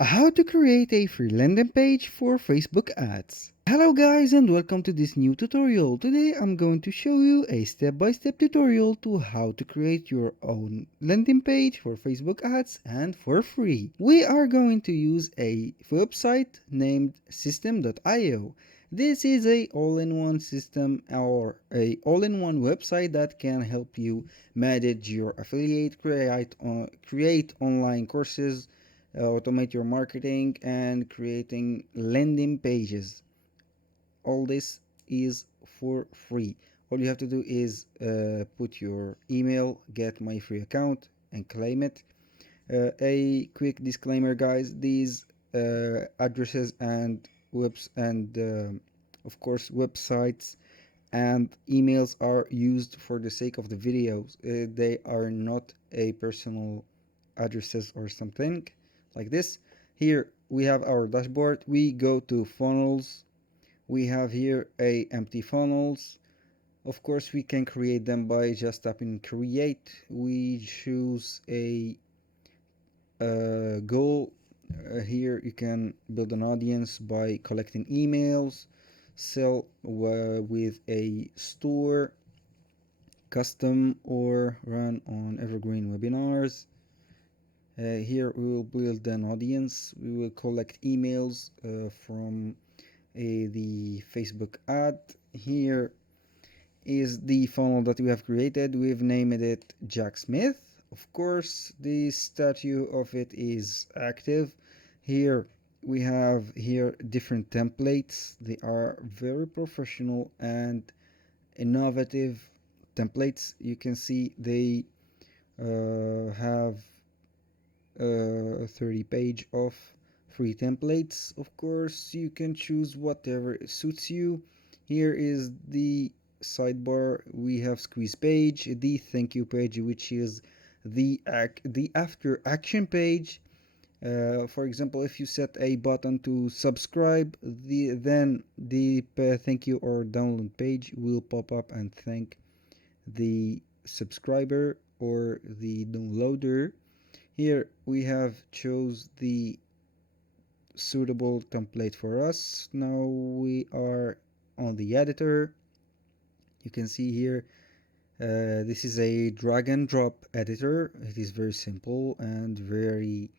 How to create a free landing page for Facebook ads. Hello guys and welcome to this new tutorial. Today I'm going to show you a step-by-step tutorial to how to create your own landing page for Facebook ads and for free. We are going to use a website named System.io. This is a all-in-one system or a all-in-one website that can help you manage your affiliate, create online courses, automate your marketing and creating landing pages. All this is for free. All you have to do is put your email, get my free account and claim it. A quick disclaimer guys, these addresses and of course websites and emails are used for the sake of the videos. They are not a personal addresses or something like this. Here we have our dashboard. We go to funnels. We have here a empty funnels. Of course we can create them by just tapping create. We choose a goal. Here you can build an audience by collecting emails, sell with a store, custom or run on evergreen webinars. Here we will build an audience. We will collect emails from the Facebook ad. Here is the funnel that we have created. We've named it Jack Smith. Of course, the statue of it is active. Here we have here different templates. They are very professional and innovative templates. You can see they have 30 page of free templates. Of course you can choose whatever suits you. Here is the sidebar. We have squeeze page, the thank you page, which is the after action page. For example, if you set a button to subscribe, then the thank you or download page will pop up and thank the subscriber or the downloader. Here we have chose the suitable template for us. Now we are on the editor. You can see here this is a drag and drop editor. It is very simple and very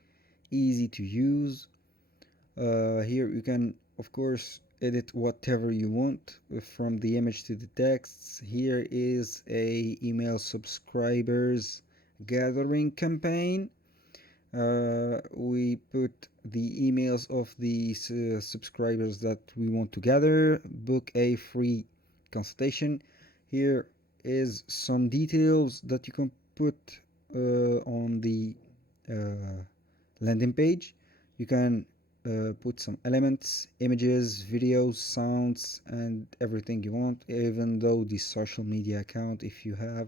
easy to use. Here you can of course edit whatever you want from the image to the texts. Here is a email subscribers gathering campaign. We put the emails of the subscribers that we want to gather, book a free consultation. Here is some details that you can put on the landing page. You can put some elements, images, videos, sounds, and everything you want, even though the social media account if you have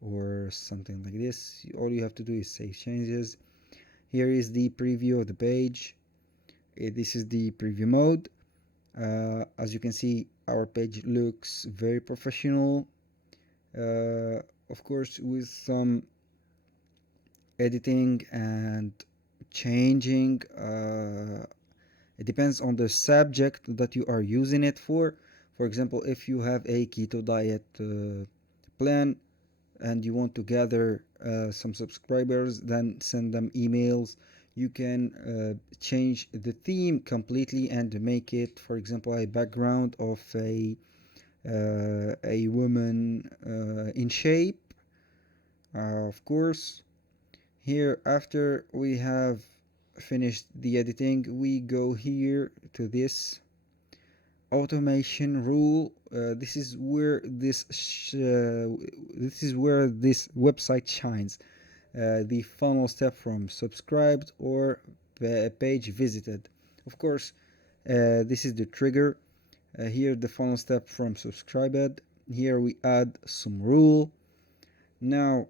or something like this. All you have to do is save changes. Here is the preview of the page. This is the preview mode. As you can see, our page looks very professional. Of course, with some editing and changing. It depends on the subject that you are using it for. For example, if you have a keto diet plan and you want to gather some subscribers, then send them emails. You can change the theme completely and make it, for example, a background of a woman in shape. Of course, here after we have finished the editing, we go here to this automation rule. This is where this website shines. The funnel step from subscribed or page visited. Of course, this is the trigger. Here the funnel step from subscribed. Here we add some rule. Now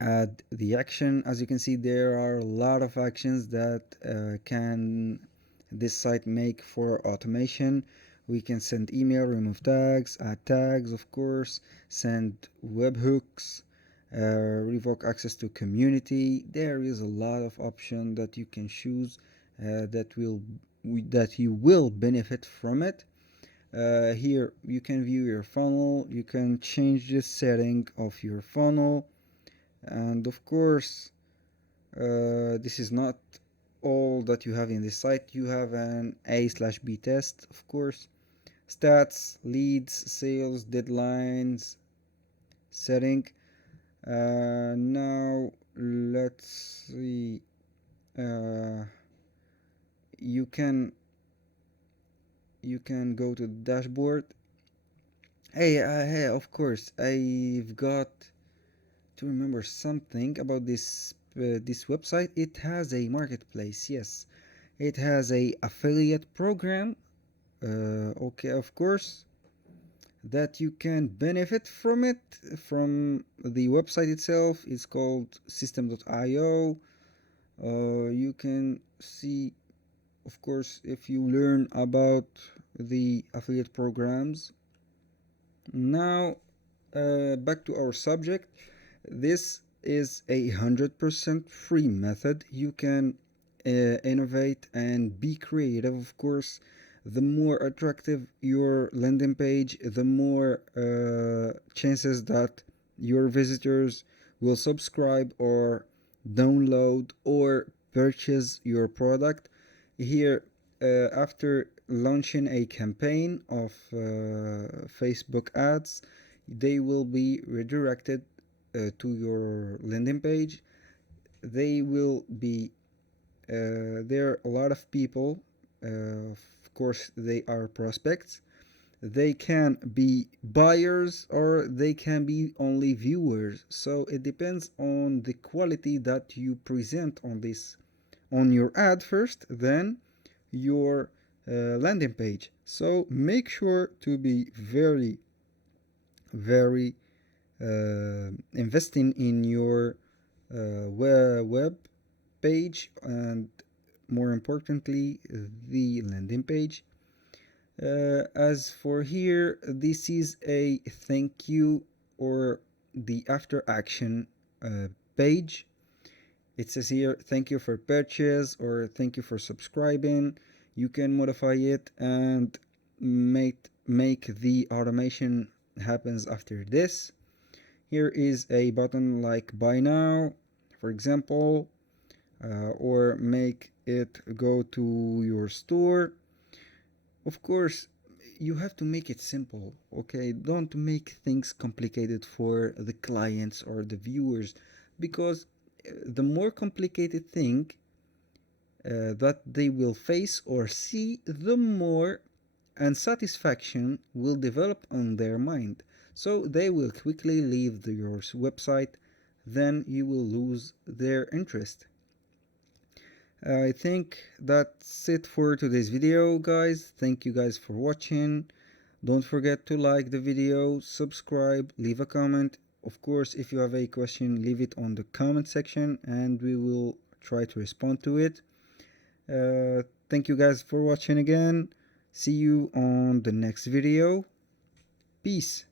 add the action. As you can see, there are a lot of actions that can this site make for automation. We can send email, remove tags, add tags, of course, send webhooks, revoke access to community. There is a lot of options that you can choose that you will benefit from it. Here you can view your funnel, you can change the setting of your funnel, and of course this is not all that you have in this site. You have an A/B test, of course, stats, leads, sales, deadlines, setting. Now let's see. You can go to the dashboard. Hey, of course, I've got to remember something about this website. It has a marketplace. Yes, it has a affiliate program. Okay, of course, that you can benefit from it from the website itself. It's called system.io. You can see, of course, if you learn about the affiliate programs. Now back to our subject. This is 100% free method. You can innovate and be creative, of course. The more attractive your landing page, the more chances that your visitors will subscribe or download or purchase your product. Here, after launching a campaign of Facebook ads, they will be redirected to your landing page. They will be there are a lot of people, of course they are prospects. They can be buyers or they can be only viewers, so it depends on the quality that you present on your ad first, then your landing page. So make sure to be very investing in your web page, and more importantly the landing page. As for here, this is a thank you or the after action page. It says here thank you for purchase or thank you for subscribing. You can modify it and make the automation happens after this. Here is a button like buy now, for example, or make it go to your store. Of course, you have to make it simple, okay? Don't make things complicated for the clients or the viewers, because the more complicated thing that they will face or see, the more unsatisfaction will develop on their mind. So they will quickly leave your website, then you will lose their interest. I think that's it for today's video, guys. Thank you guys for watching. Don't forget to like the video, subscribe, leave a comment. Of course, if you have a question, leave it on the comment section and we will try to respond to it. Thank you guys for watching again. See you on the next video. Peace.